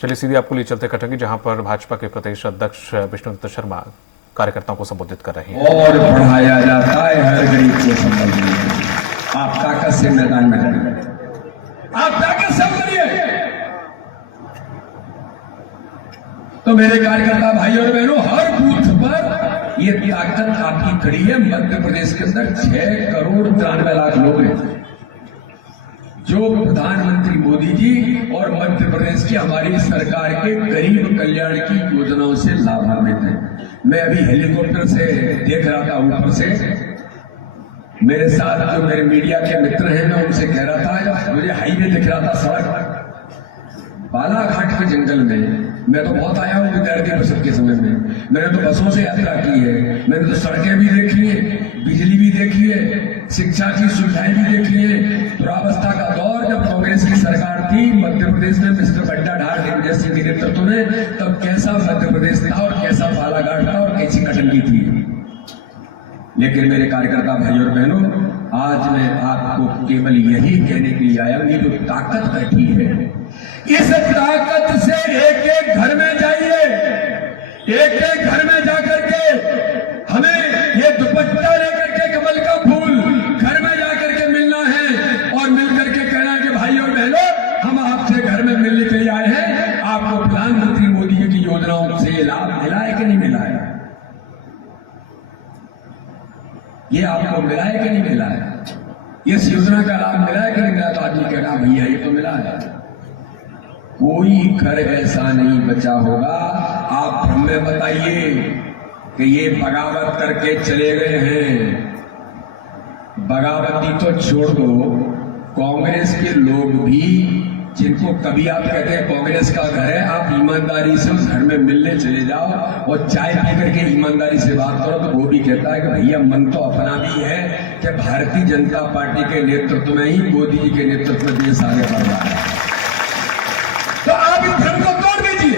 चलिए सीधे आपको लिए चलते कटेंगे जहां पर भाजपा के प्रदेश अध्यक्ष विष्णुदत्त शर्मा कार्यकर्ताओं को संबोधित कर रहे हैं। और बढ़ाया जाता है हर गरीब को संबल देने। आप ताकत से मैदान में लड़िए, आप ताकत से उतरिए। तो मेरे कार्यकर्ता भाई और बहनों, हर बूथ पर ये ताकत आपकी खड़ी है। मध्य प्रदेश के अंदर 6 करोड़ 93 लाख लोग हैं जो प्रधानमंत्री मोदी जी और मध्य प्रदेश की हमारी सरकार के गरीब कल्याण की योजनाओं से लाभान्वित हैं। मैं अभी हेलीकॉप्टर से देख रहा था ऊपर से, मेरे साथ जो मेरे मीडिया के मित्र हैं, मैं उनसे कह रहा था, मुझे हाईवे दिख रहा था, सड़क बालाघाट के जंगल में। मैं तो बहुत आया हूँ विद्यार्थी परिषद के समय में, मैंने तो बसों से यात्रा की है, मैंने तो सड़कें भी देखी है, बिजली भी देखी है, शिक्षा की सुविधाएं भी देखी है। दुरावस्था का दौर जब कांग्रेस की सरकार थी मध्य प्रदेश में मिस्टर बड्डाढार दिग्विजय सिंह के नेतृत्व में, तब कैसा मध्य प्रदेश था और कैसा बालाघाट था और कैसी कटंगी थी। लेकिन मेरे कार्यकर्ता भाई और बहनों, आज मैं आपको केवल यही कहने के लिए आया हूं, ये जो ताकत बैठी है, इस ताकत से एक एक घर में जाइए, एक एक घर में जाकर के हमें ये दुपट्टा लेकर के कमल का फूल घर में जाकर के मिलना है और मिलकर के कहना है कि भाई और बहनों, हम आपसे घर में मिलने के लिए आए हैं। आपको प्रधानमंत्री मोदी जी की योजनाओं से ये लाभ मिला है कि नहीं मिला है? ये आपको मिला है कि नहीं मिला है? इस योजना का लाभ मिला है कि नहीं मिला? तो आदमी कहना भैया ये तो मिला है। कोई घर ऐसा नहीं बचा होगा, आप हमें बताइए कि ये बगावत करके चले गए हैं। बगावती तो छोड़ दो, कांग्रेस के लोग भी, जिनको कभी आप कहते हैं कांग्रेस का घर है, आप ईमानदारी से उस घर में मिलने चले जाओ और चाय पी करके ईमानदारी से बात करो, तो वो भी कहता है कि भैया मन तो अपना भी है कि भारतीय जनता पार्टी के नेतृत्व में ही, मोदी जी के नेतृत्व में देश आगे बढ़ रहा है। तो आप इस भ्रम को तोड़ दीजिए,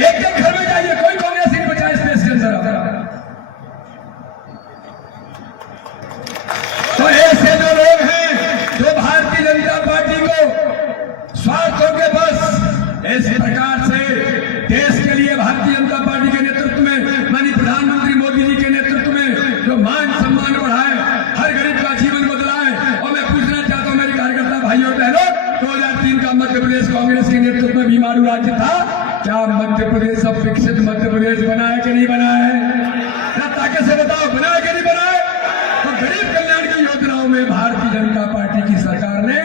एक एक घर में जाइए, कोई कांग्रेस नहीं बचा इस देश के अंदर। तो ऐसे जो लोग हैं जो भारतीय जनता पार्टी को स्वार्थों के बस इस प्रकार से देश के लिए भारतीय जनता पार्टी के नेतृत्व में, माननीय प्रधानमंत्री मोदी जी के नेतृत्व में जो मान सम्मान बढ़ाए, हर गरीब का जीवन बदलाए। और मैं पूछना चाहता हूं मेरे कार्यकर्ता भाई और बहनों, 2003 का मध्य प्रदेश कांग्रेस के नेतृत्व में बीमारू राज्य था, क्या मध्य प्रदेश अब विकसित मध्य प्रदेश बना है कि नहीं बना है? ताकत से बताओ, बना है कि नहीं बना है? तो गरीब कल्याण की योजनाओं में भारतीय जनता पार्टी की सरकार ने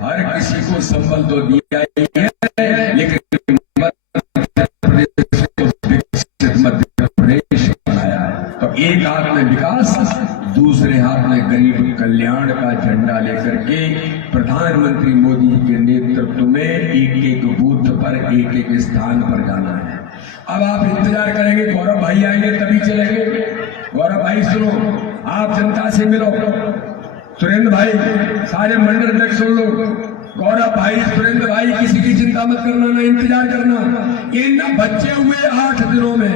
हर किसी को संबल तो दिया ही है, लेकिन मध्य प्रदेश को विकसित मध्य प्रदेश बनाया है। तो एक हाथ में विकास, दूसरे हाथ में गरीब कल्याण का झंडा लेकर के प्रधानमंत्री मोदी जी के नेतृत्व में एक एक बूथ पर, एक एक स्थान पर जाना है। अब आप इंतजार करेंगे गौरव भाई आएंगे तभी चलेंगे। गौरव भाई सुनो, आप जनता से मिलो, सुरेंद्र भाई सारे मंडल अध्यक्ष सुन लो, गौरव भाई, सुरेंद्र भाई, किसी की चिंता मत करना, ना इंतजार करना। इन बचे हुए 8 दिनों में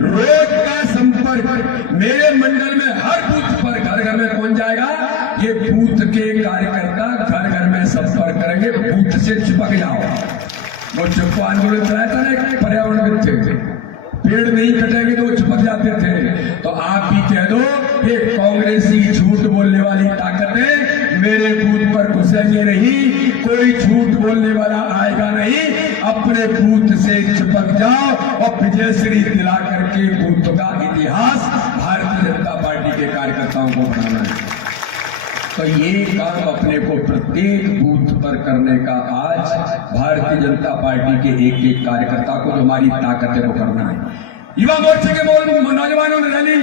रोज का संपर्क मेरे मंडल में हर बूथ पर, घर घर में कौन जाएगा? ये बूथ के कार्यकर्ता घर घर में संपर्क करेंगे। बूथ से चिपक जाओ। वो चिपको आंदोलन चलाया था ना पर्यावरण मित्र, पेड़ नहीं कटेंगे तो वो चिपक जाते थे। तो आप भी कह दो ये कांग्रेसी झूठ बोलने वाली ताकतें मेरे बूथ पर घुसेंगे नहीं, कोई झूठ बोलने वाला आएगा नहीं। अपने बूथ से चिपक जाओ और विजयश्री दिला करके बूथ का इतिहास भारतीय जनता पार्टी के कार्यकर्ताओं को बनाना है। तो ये काम अपने को प्रत्येक बूथ पर करने का आज भारतीय जनता पार्टी के एक एक कार्यकर्ता को, जो हमारी ताकत है, वो करना है। युवा मोर्चे के नौजवानों ने रैली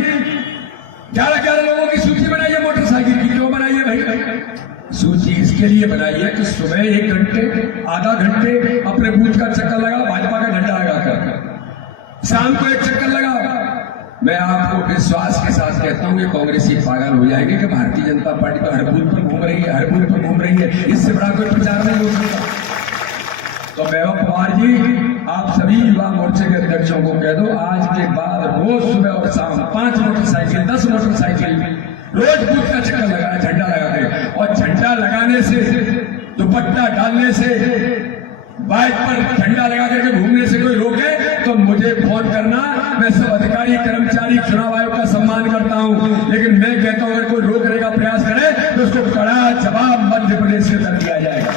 11 लोगों की सूची बनाई है मोटरसाइकिल की। क्यों बनाई है भाई? सूची इसके लिए बनाई है कि सुबह 1 घंटे, आधा घंटे अपने बूथ का चक्कर लगा, भाजपा का झंडा लगाकर, शाम को 1 चक्कर लगा। मैं आपको विश्वास के साथ कहता हूं कि कांग्रेसी पागल हो जाएंगे कि भारतीय जनता पार्टी तो हर बूथ पर घूम रही है, हर बूथ पर घूम रही है, इससे बड़ा कोई प्रचार नहीं हो सकता। तो वैभव पवार जी, आप सभी युवा मोर्चे के अध्यक्षों को कह दो, आज के बाद रोज सुबह और शाम 5 मोटरसाइकिल, 10 मोटरसाइकिल रोज बूथ का चक्कर लगाए, झंडा लगा के। और झंडा लगाने से, दुपट्टा डालने से बाइक पर झंडा लगा करके घूमने से कोई रोके तो मुझे फोन करना। मैं सब अधिकारी कर्मचारी चुनाव आयोग का सम्मान करता हूं, लेकिन मैं कहता हूं अगर कोई रोकने का प्रयास करे तो उसको कड़ा जवाब मध्य प्रदेश से दे दिया जाएगा।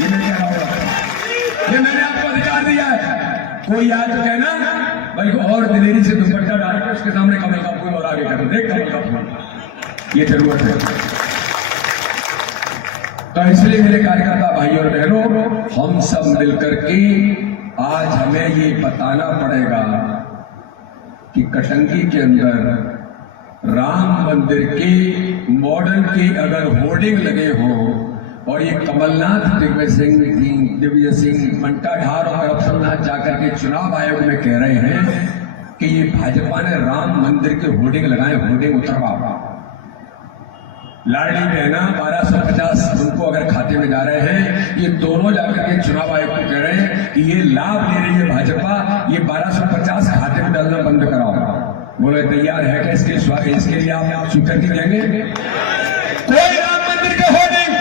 ये मैं कह रहा हूं, ये मैंने आपको अधिकार दिया है। कोई आज तो कहना भाई और दिलेरी से दुपट्टा डाल के उसके सामने कमल का फूल और आगे कर देख कमल का फूल, ये जरूरत है। तो इसलिए मेरे कार्यकर्ता भाई और बहनों, हम सब मिलकर के आज हमें ये बताना पड़ेगा कि कटंगी के अंदर राम मंदिर के मॉडल के अगर होर्डिंग लगे हों और ये कमलनाथ, दिग्विजय सिंह, मंटा ढार और करप्शननाथ जाकर के चुनाव आयोग में कह रहे हैं कि ये भाजपा ने राम मंदिर के होर्डिंग लगाए, होर्डिंग उतरवा। लाडली बहना 1250 उनको अगर खाते में जा रहे हैं, ये दोनों जाकर के चुनाव आयोग को कह रहे हैं कि ये लाभ ले रही है भाजपा, ये 1250 खाते में डालना बंद कराओ। बोले तैयार है क्या इसके लिए आप स्वीकृति देंगे? कोई राम मंदिर के होर्डिंग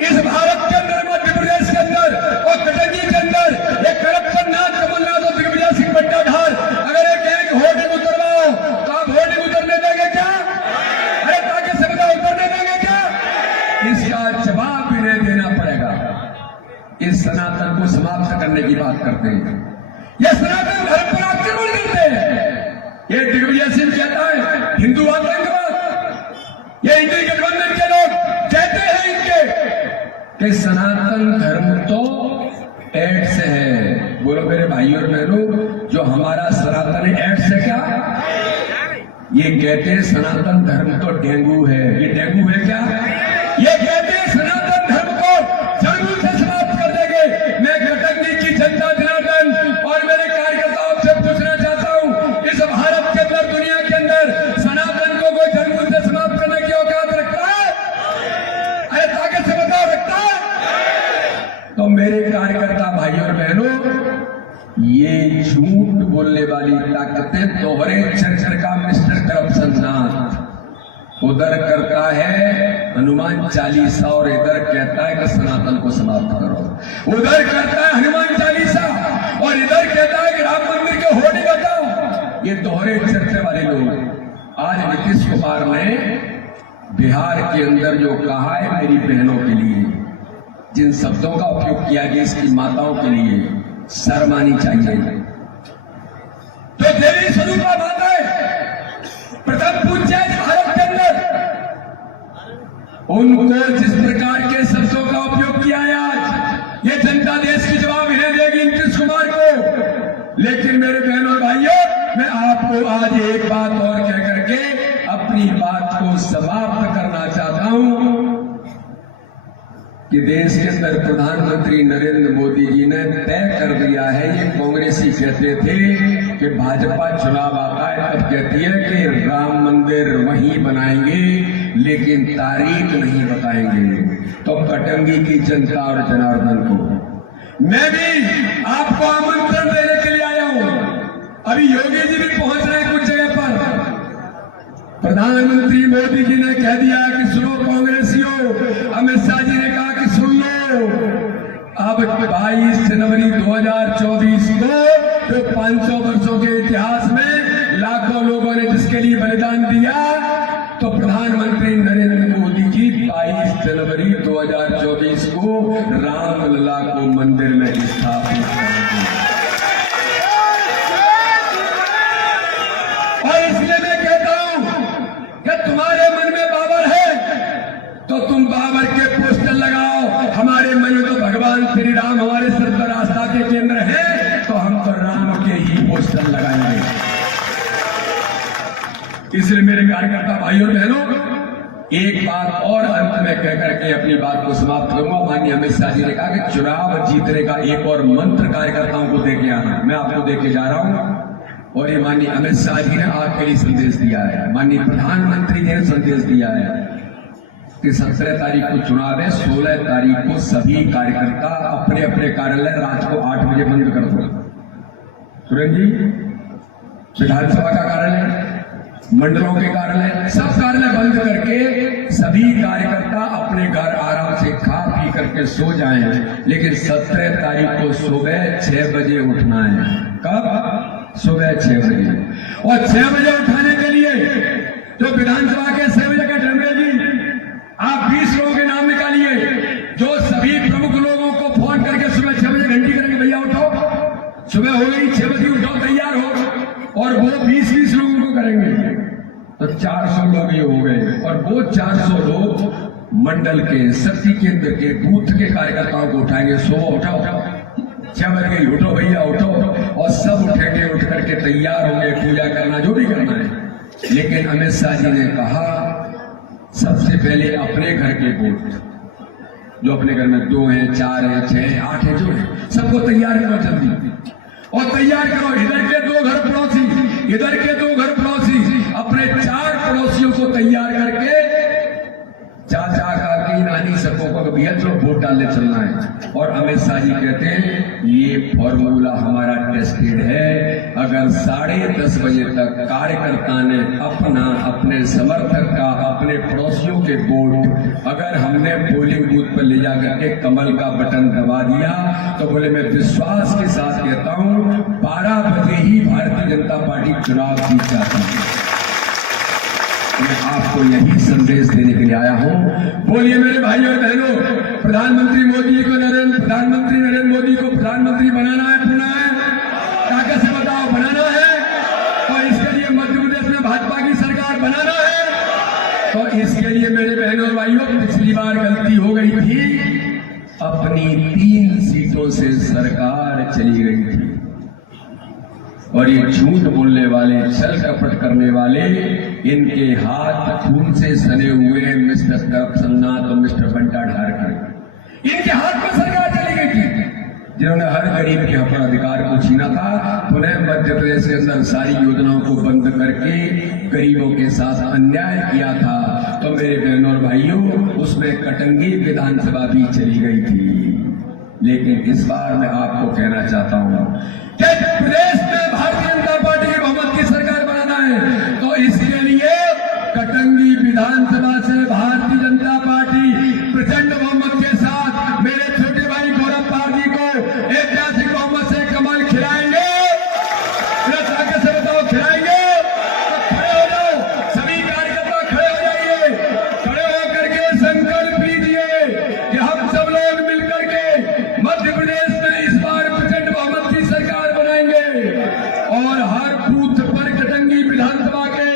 इस भारत के अंदर, मध्य प्रदेश के अंदर और कटंगी के अंदर ये करप्शननाथ, कमलनाथ और दिग्विजय सिंह बट्टा ढाल अगर एक एक होर्डिंग उतरवाओ तो आप होर्डिंग उतरने देंगे क्या? अरे ताकि से बताओ, उतरने देंगे क्या? इसका जवाब भी नहीं देना पड़ेगा। इस सनातन को समाप्त करने की बात करते हैं, ये सनातन धर्म पर आक्रमण करते हैं। ये दिग्विजय सिंह कहता है हिंदूवाद आतंकवाद, ये इंडिया गठबंधन के लोग कहते हैं इनके कि सनातन धर्म तो एड्स है। बोलो मेरे भाई और बहनों, जो हमारा सनातन एड्स है क्या? ये कहते हैं सनातन धर्म तो डेंगू है। ये डेंगू है क्या? ये कहते हैं सनातन धर्म को जड़ से समाप्त कर देंगे। मैं कटंगी की जनता जनार्दन और मेरे कार्यकर्ताओं से पूछना चाहता हूं, इस भारत के अंदर, दुनिया के अंदर सनातन को कोई जड़ से समाप्त करने की औकात रखता है? अरे ताकत से बताओ, रखता है? तो मेरे कार्यकर्ता भाई और बहनों, ये झूठ बोलने वाली ताकतें दोहरे चरित्र का मिस्टर करप्शननाथ उधर करता है हनुमान चालीसा और इधर कहता है कि सनातन को समाप्त करो। उधर करता है हनुमान चालीसा और इधर कहता है कि राम मंदिर के होर्डिंग हटाओ। ये दोहरे चरित्र वाले लोग। आज नीतीश कुमार ने बिहार के अंदर जो कहा है मेरी बहनों के लिए, जिन शब्दों का उपयोग किया गया इसकी माताओं के लिए, शर्म आनी चाहिए। तो देवी स्वरूपा माता है, प्रथम पूज्य भारत के अंदर, उनको जिस प्रकार के शब्दों का उपयोग किया है आज, ये जनता देश की जवाब इन्हें देगी नीतीश कुमार को। लेकिन मेरे बहनों और भाइयों, मैं आपको आज एक बात और कह करके अपनी बात को समाप्त करना चाहता हूं कि देश के अंदर प्रधानमंत्री नरेंद्र मोदी जी ने तय कर दिया है। ये कांग्रेसी कहते थे कि भाजपा चुनाव आता है तब कहती है कि राम मंदिर वहीं बनाएंगे, लेकिन तारीख नहीं बताएंगे। तो कटंगी की जनता और जनार्दन को मैं भी आपको आमंत्रण देने के लिए आया हूं। अभी योगी जी भी पहुंच रहे हैं कुछ जगह पर। प्रधानमंत्री मोदी जी ने कह दिया कि सुनो कांग्रेसियों, अमित शाह जी ने कहा कि सुन लो, अब 22 जनवरी 2024 को जो 500 वर्षों के इतिहास में लाखों लोगों ने जिसके लिए बलिदान दिया, तो प्रधानमंत्री नरेंद्र मोदी जी 22 जनवरी 2024 को रामलला को मंदिर में स्थापित करेंगे। और इसलिए मैं कहता हूं कि तुम्हारे मन में बाबर है तो तुम बाबर के पोस्टर लगाओ। हमारे मन में तो भगवान श्री राम हमारे सर पर आस्था के केंद्र है, तो हम तो राम के ही पोस्टर लगाएंगे। इसलिए मेरे कार्यकर्ता भाइयों बहनों, एक बात और अंत में कह करके अपनी बात को समाप्त करूंगा। माननीय अमित शाह जी ने कहा कि चुनाव जीतने का एक और मंत्र कार्यकर्ताओं को दे के आना, मैं आपको दे के जा रहा हूं। और ये माननीय अमित शाह जी ने आपके लिए संदेश दिया है, माननीय प्रधानमंत्री ने संदेश दिया है कि 17 तारीख को चुनाव है, 16 तारीख को सभी कार्यकर्ता अपने अपने कार्यालय रात को 8 बजे बंद कर दो। सुरेंद्र जी, विधानसभा का कार्यालय मंडलों के कार्यालय, सब कार्यालय बंद करके सभी कार्यकर्ता अपने घर आराम से खा पी करके सो जाएं। लेकिन 17 तारीख को सुबह 6 बजे उठना है। कब? सुबह 6 बजे। और 6 बजे उठाने के लिए जो विधानसभा के 6 बजे का टाइम रहेगी, आप 20 लोगों के नाम निकालिए जो सभी प्रमुख लोगों को फोन करके सुबह 6 बजे घंटी करेंगे, भैया उठो, सुबह हो गई, 6 बजे उठो, तैयार हो। और वो 20-20 लोगों को करेंगे तो 400 लोग ये हो गए। और वो 400 लोग मंडल के, शक्ति केंद्र के, बूथ के कार्यकर्ताओं को उठाएंगे। सुबह उठाओ, 6 बज गई, उठो भैया उठो, और सब उठेंगे, उठ करके तैयार होंगे, पूजा करना जो भी करना है। लेकिन अमित शाह जी ने कहा सबसे पहले अपने घर के बूथ, जो अपने घर में 2 हैं, 4 हैं, 6 हैं, 8 हैं, जो है सबको तैयार करो जल्दी। और तैयार करो इधर के 2 घर पड़ोसी, इधर के 2 घर पड़ोसी, अपने 4 पड़ोसियों को तैयार करके चाचा काकी नानी सबको को भैया जो वोट डालने चलना है। और अमित शाह जी कहते हैं ये फॉर्मूला हमारा टेस्टेड है। अगर 10:30 बजे तक कार्यकर्ता ने अपने समर्थक का, अपने पड़ोसियों के वोट अगर हमने पोलिंग बूथ पर ले जाकर के कमल का बटन दबा दिया तो बोले मैं विश्वास के साथ कहता हूं 12 बजे ही भारतीय जनता पार्टी चुनाव जीत जाती है। मैं आपको यही संदेश देने के लिए आया हूं। बोलिए मेरे भाइयों और बहनों, प्रधानमंत्री नरेंद्र मोदी को प्रधानमंत्री बनाना है, पुनः ताकत से बताओ बनाना है। और इसके लिए मध्य प्रदेश में भाजपा की सरकार बनाना है। तो इसके लिए मेरे बहनों और भाइयों, पिछली बार गलती हो गई थी, अपनी 3 सीटों से सरकार चली गई थी। और ये झूठ बोलने वाले, छल कपट करने वाले, इनके हाथ खून से सने हुए मिस्टर करपसन्नाथ और मिस्टर बंटा ढारकर, इनके हाथ में सरकार चली गई थी, जिन्होंने हर गरीब के अपना अधिकार को छीना था। उन्हें मध्य प्रदेश के अंदर सारी योजनाओं को बंद करके गरीबों के साथ अन्याय किया था। तो मेरे बहनों और भाइयों, उसमें कटंगी विधानसभा भी चली गई थी। लेकिन इस बार मैं आपको कहना चाहता हूं कि प्रदेश में भारतीय जनता पार्टी की बहुमत की सरकार बनाना है। तो इसके लिए कटंगी विधानसभा से भारतीय जनता पार्टी प्रचंड बहुमत के साथ मेरे छोटे भाई गौरव पारजी को ऐतिहासिक बहुमत से कमल खिलाएंगे। ताकत से बताओ खिलाएंगे। तो खड़े हो जाओ, सभी कार्यकर्ता खड़े हो जाइए, खड़े होकर के संकल्प लीजिए कि हम सब लोग मिलकर के मध्य प्रदेश में इस बार प्रचंड बहुमत की सरकार बनाएंगे। और हर बूथ पर कटंगी विधानसभा के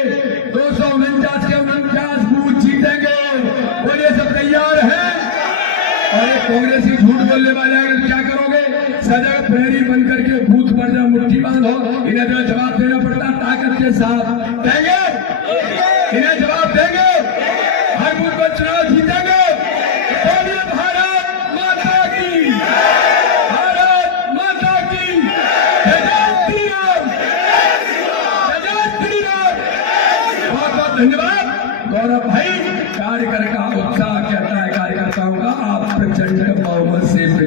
249 के 49 बूथ जीतेंगे। बोलिए सब तैयार हैं? और एक कांग्रेसी झूठ बोलने वाले अगर क्या करोगे, सजग प्रहरी बन करके बूथ पर जब मुट्ठी बांधो, इन्हें तो जवाब देना पड़ता ताकत के साथ। देंगे, इन्हें जवाब देंगे, हर बूथ पर चुनाव जीतेंगे। बोलिए भारत माता की, भारत माता की जय श्री राम, जय श्री राम। बहुत बहुत धन्यवाद गौरव भाई। कार्यकर्ता उत्साह कहता है कार्यकर्ताओं का, आप प्रचंड बहुमत से